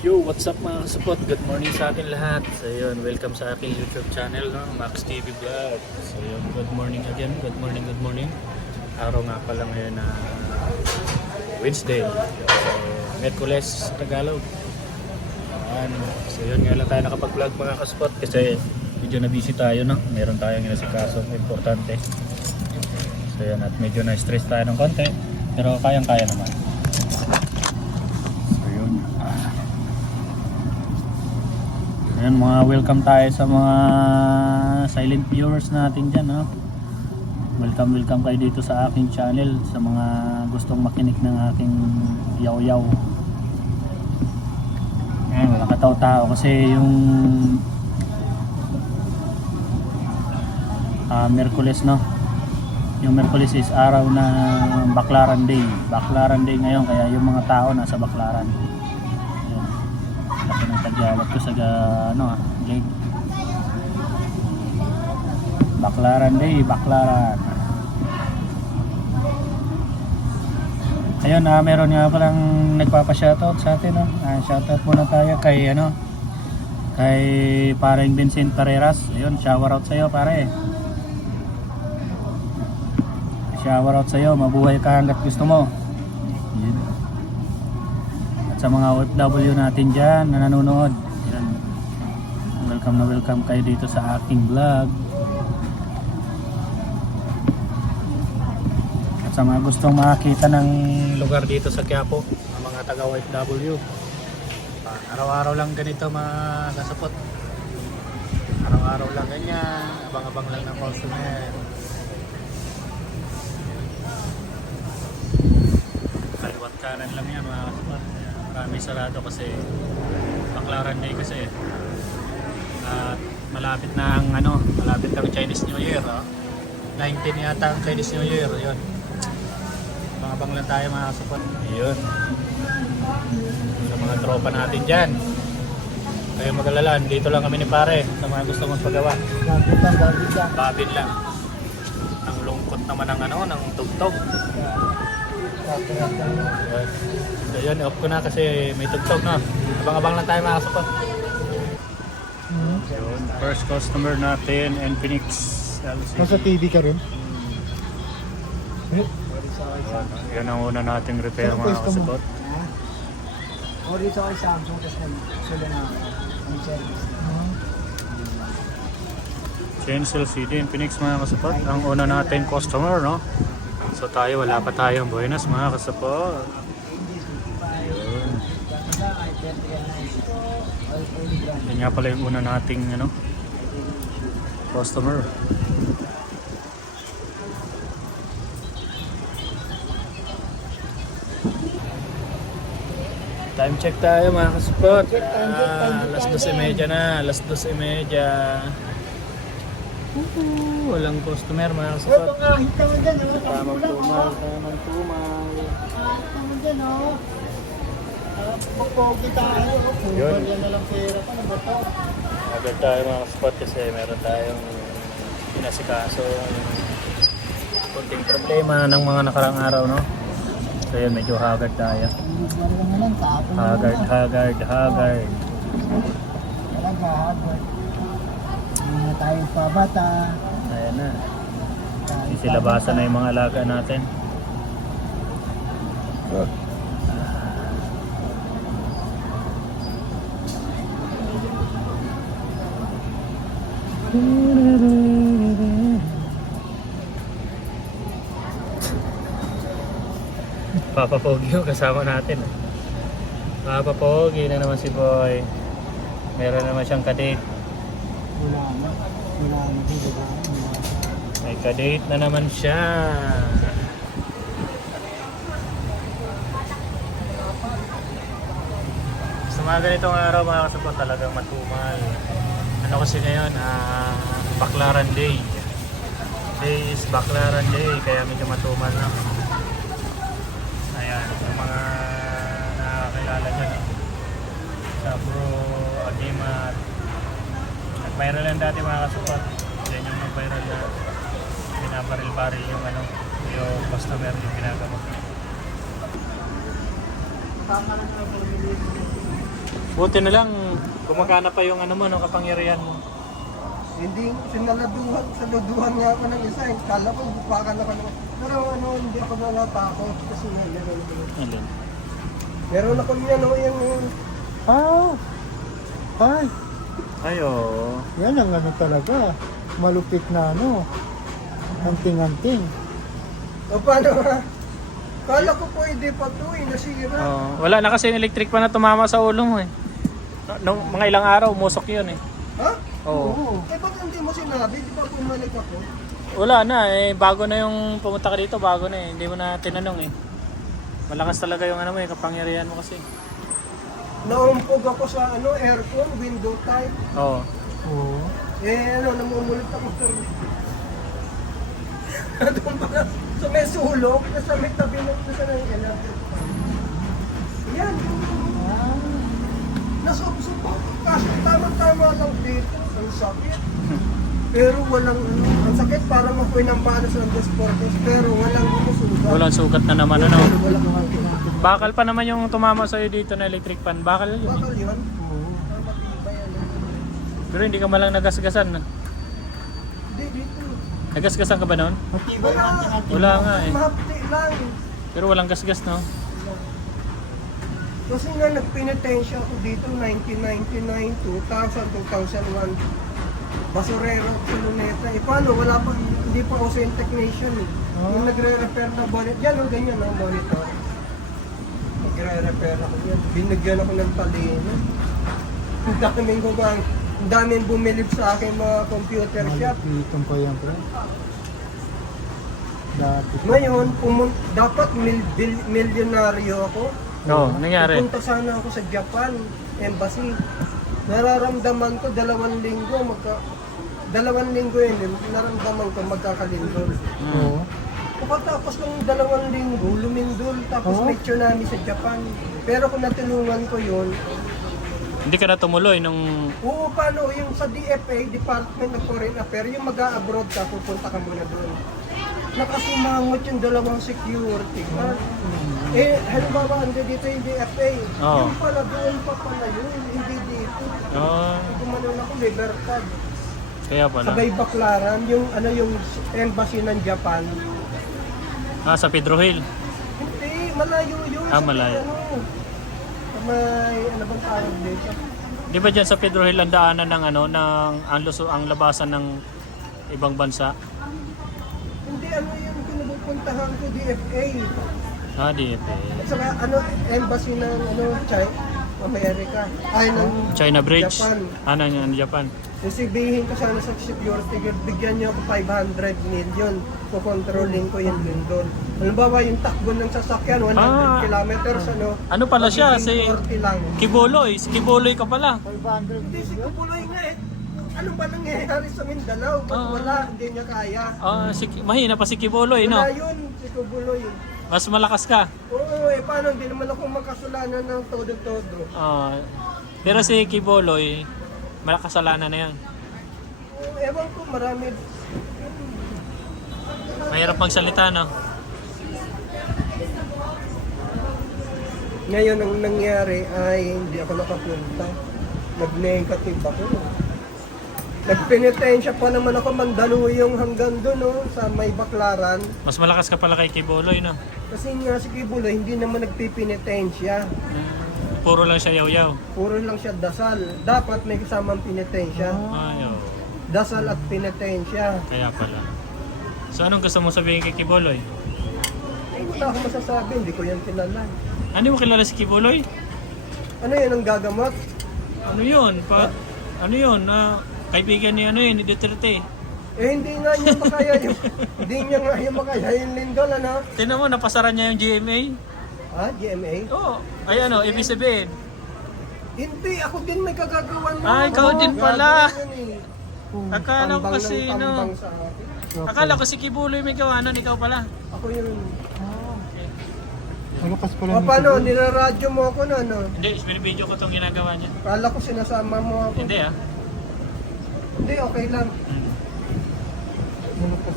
Yo, what's up mga kasupot? Good morning sa atin lahat. So yun, welcome sa aking YouTube channel, no? Max TV Vlog. So yun, good morning again. Good morning, good morning. Araw nga pala ngayon na Wednesday. So, Merkules sa Tagalog. Ayan. So yun, ngayon lang tayo nakapag-vlog mga kasupot kasi medyo na busy tayo, no? Meron tayong inasikaso importante. So yun, at medyo na-stress tayo ng konti. Pero kayang-kaya naman. Ayan, mga welcome tayo sa mga silent viewers natin dyan, no? Welcome kayo dito sa aking channel, sa mga gustong makinig ng aking yaw-yaw. Ayan, wala kataw-tao kasi yung Merkules, no? Yung Merkules is araw na Baklaran Day. Baklaran Day ngayon, kaya yung mga tao nasa Baklaran. Laki ng Tagalog ko sa leg. Baklaran Day, Baklaran. Ayun, meron nga palang nagpapa-shoutout sa atin, no? Shoutout muna tayo kay kay paring Vincent Carreras. Ayun, shoutout sa iyo, pare. Shoutout sa iyo, mabuhay ka hangga't gusto mo. Sa mga OFW natin dyan na nanonood, yan. Welcome kayo dito sa aking vlog. At sa mga gustong makakita ng lugar dito sa Quiapo, ang mga taga OFW, araw-araw lang ganito mga kasapot. Araw-araw lang ganyan, abang-abang lang ng customer. Kaliwat kanan lang yan mga kasapot. Marami sarado kasi Baklaran Day kasi at malapit na ang malapit ang Chinese New Year, 19 yata ang Chinese New Year. Yun, abang lang tayo mga support. Yun, sa mga tropa natin dyan, kayo mag-alala, dito lang kami ni pare sa mga gusto mong pagawa. Babin lang. Ang lungkot naman ng tugtog. So yun, off ko na kasi may tugtog na. Abang-abang lang tayo mga support. Yun, first customer natin, Infinix LCD. Nasa TV ka rin? Yan ang una nating repair mga support. O dito kay Samsung, tapos sila na ang service. Change LCD, Infinix mga support. Ang una nating customer, no? So tayo, wala pa tayong buenas mga kasapot. Ayun. Yan nga pala yung una nating customer. Time check tayo mga kasapot. Alas 12:30 na. Alas 12:30. Walang customer mga kasapot. Tamang tumal. Yun. Agad tayo mga kasapot kasi meron tayong pinasikaso kunting problema ng mga nakarang araw, no? So yun, medyo haggard tayo. Haggard. Tayo pa bata. Ayan na. Sisilabasan na yung mga alaga natin. Papa Pogi yung kasama natin. Papa Pogi na naman si Boy. Meron naman siyang kadate. Wala na. May kadate na naman siya. Sa mga ganitong araw mga kasapot, talagang matumal. Ano kasi ngayon, Baklaran Day. Today is Baklaran Day, kaya medyo matumal na. Ayan, yung mga nakakilala dyan. Sa Bro Agimat. Nag-viral lang dati mga kasupot. Yan yung nag-viral na binabaril-baril yung customer yung ginagawa. Buti na lang, gumagana pa yung ano mo, no, kapangyarihan mo. Hindi, sinaluduhan nga ako ng isa. Kala ko, bupakan ako naman. Pero ano, hindi ako nalatakot kasi nga, meron ako. Alin? Meron ako yan, yung... Ah! Ay! Ay, oo. Yan ang ano talaga. Malupit na ano. Anting-anting. O paano ha? Kala ko pwede pa ito nasira. Wala na kasi yung electric pa na tumama sa ulo mo eh. Nung mga ilang araw, umusok yun eh. Ha? Oo. Eh ba't hindi mo sinabi? Di ba bumalik ako? Wala na eh, bago na yung pumunta ka dito, bago na eh. Hindi mo na tinanong eh. Malakas talaga yung ano mo eh, kapangyarihan mo kasi. Naumpog ako sa aircon, window type. Oo. Oo. Namumulit ako doon pala sa may sulok, sa may tabi ng electric. Yan. Nasubsob ako. Kasi tama-tama lang dito. Ang sakit. Pero walang ang sakit parang ako'y ng balas ng desportes. Pero walang sugat. Walang sugat na naman ano. Walang mga Bakal pa naman yung tumama sa'yo dito na electric fan. Bakal yun. bakal yun. Oo. Matibay yan. Pero hindi ka malang nagasgasan na. Hindi, dito. Nagasgasan ka ba noon? Matibay ang anting-anting. Wala nga eh. Mahapti lang. Pero walang gasgas no? Kasi nga nagpinitensya ako dito 1999, 2000, 2001. Basurero, Siloneta. Eh paano? Wala pa, hindi pa ako yung technician eh. Yung nagre-repair na bonnet. Yan o, ganyan ang monitor. Nagre-repair ako yan. Binigyan ako ng talino. Ang daming bumilip sa akin mga computer shop. Malupitan pa yan, pre. Dati. Ngayon, dapat milyonaryo ako. Oo, nangyari. Pupunta sana ako sa Japan Embassy. Nararamdaman ko 2 linggo dalawang linggo yun, naramdaman ko magkakalindol. Oo. Pagkatapos ng 2 linggo, lumindol, tapos may tsunami sa Japan. Pero kung natulungan ko yun, Hindi ka na tumuloy nung... oo, paano, yung sa DFA, Department of Foreign Affairs, yung mag-a-abroad ka, pupunta ka muna doon. Nakasimangot yung 2 security guard. Eh, halimbawa, hindi dito yung DFA. Oo. Yung pala, doon pa pala yun, hindi dito. Kumanon ako, Libertad. Kaya pala. Sabay Baklaran, yung embassy ng Japan. Sa Pedro Hill. Hindi, malayo yun. Ah, malayo. May, bang tawag dito? Di ba dyan sa Pedro Hill ang daanan ng ang labasan ng ibang bansa? Hindi, yung pinupuntahan ko, DFA. DFA. At saka, embassy ng, China, Amerika. Ay, ng China Bridge. Japan. Ng Japan. Sisibihin ko sana sa security guard, bigyan niyo ako 500 million. Kukontrolin ko yung lindol. Halimbawa, yung takbo ng sasakyan, 100 kilometers, Ano pala siya? Si 40 lang. Kibuloy. Si Kibuloy ka pala. 500 Hindi, si Kubuloy nga eh. Ano ba nangyayari sa Mindanao? Ba't wala? Hindi niya kaya. Mahina pa si Kibuloy, no? Wala yun, si Kubuloy. Mas malakas ka. Oo, paano? Hindi naman ako makasalanan ng todo-todo. Pero si Kibuloy, malakasalanan na yan. Ewan ko, marami. Mahirap magsalita, no? Ngayon, ang nangyari ay hindi ako nakapunta. Nag-negative ako. Nagpenitensya pa naman ako Mandaluyong hanggang doon, sa may Baklaran. Mas malakas ka pala kay Kibuloy, no? Kasi nga si Kibuloy, hindi naman nagpipinitensya. Puro lang siya yaw-yaw. Puro lang siya dasal. Dapat may kasamang pinitensya. Ayaw. Dasal at pinitensya. Kaya pala. So anong gusto mong sabihin kay Kibuloy? Ay, wala akong masasabi. Hindi ko yan kilala. Ano mo kilala si Kibuloy? Ano yan ang gagamot? Ano yun? Ano yun? Kaibigan ni ni Duterte. Eh, hindi nga niya makaya yung... hindi niya nga yung makaya yung lindol, Tingnan mo, napasaran niya yung GMA. GMA? Oo. Ay ibig sabihin. Hindi, ako din may kagagawan mo. Ikaw din pala. Gagawin yun Akala ko Tambang kasi, ng tambang sa akin. Akala ko si Kibuloy may gawa nun, ikaw pala. Ako yun. Malakas pala Paano, niraradyo mo ako na, Hindi, video ko itong ginagawa niya. Kala ko sinasama mo ako. Hindi Hindi, okay lang.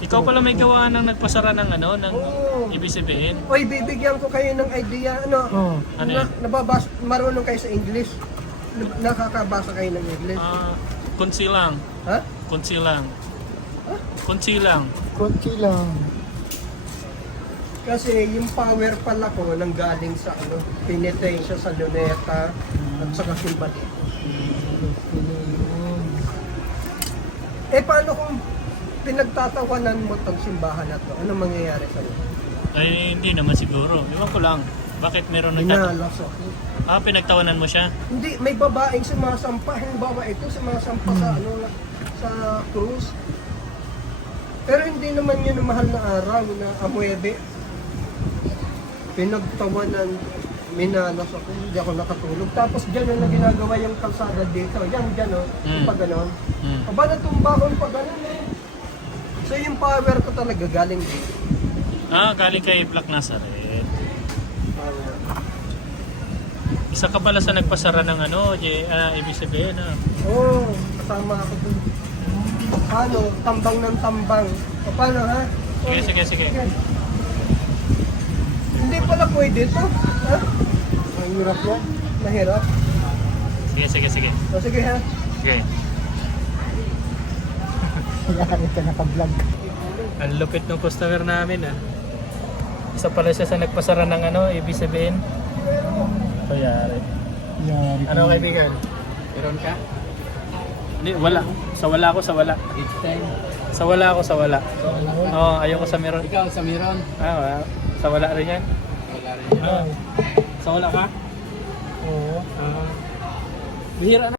Ikaw pala may gawa ng nagpasara ng Oo. ibig sabihin. Oy, bibigyan ko kayo ng idea. Oo. Ano yan? Marunong kayo sa English. nakakabasa kayo ng English? Kunsi lang. Ha? Kunsi lang. Kunsi lang. Konti lang. Kasi yung power pala ko nang galing sa penitensya sa Luneta at saka Simbali. Paano kung pinagtatawanan mo tong simbahan na to? Anong mangyayari sa'yo? Ay, hindi naman siguro. Ewan ko lang. Bakit meron nagtatawa? Binalas ako. Pinagtawanan mo siya? Hindi, may babaeng sumasampa. Halimbawa ito, sumasampa sa krus. Pero hindi naman yun ang mahal na araw na amuebe. Pinagtawanan, minalas ako, hindi ako nakatulog. Tapos dyan na ginagawa yung kalsada dito. Yan, dyan pag ganon. Aba, natumba ko pag ganon So yung power ko talaga galing dito. Galing kay Black Nazareth. Power. Isa ka pala sa nagpasara ng ibig sabihin Oo, kasama ako dun. Paano? Tambang ng tambang. O paano ha? Sige. Hindi pala pwede to. Ha? Mahirap yan. Mahirap. Sige. O sige ha. Sige. Kaya ka naka-vlog. Ang lupit ng customer namin Isa pala siya sa nagpasara ng ibig sabihin. Kayari. Yari. Ano kaibigan? Meron ka? Hindi, wala. Sa wala ako, sa wala. Each time. Sa wala ako, sa wala. Ayoko sa meron. Ikaw sa meron. Wala. Sa wala rin yan. Wala rin. Sa wala ka? Oo. Bihira na.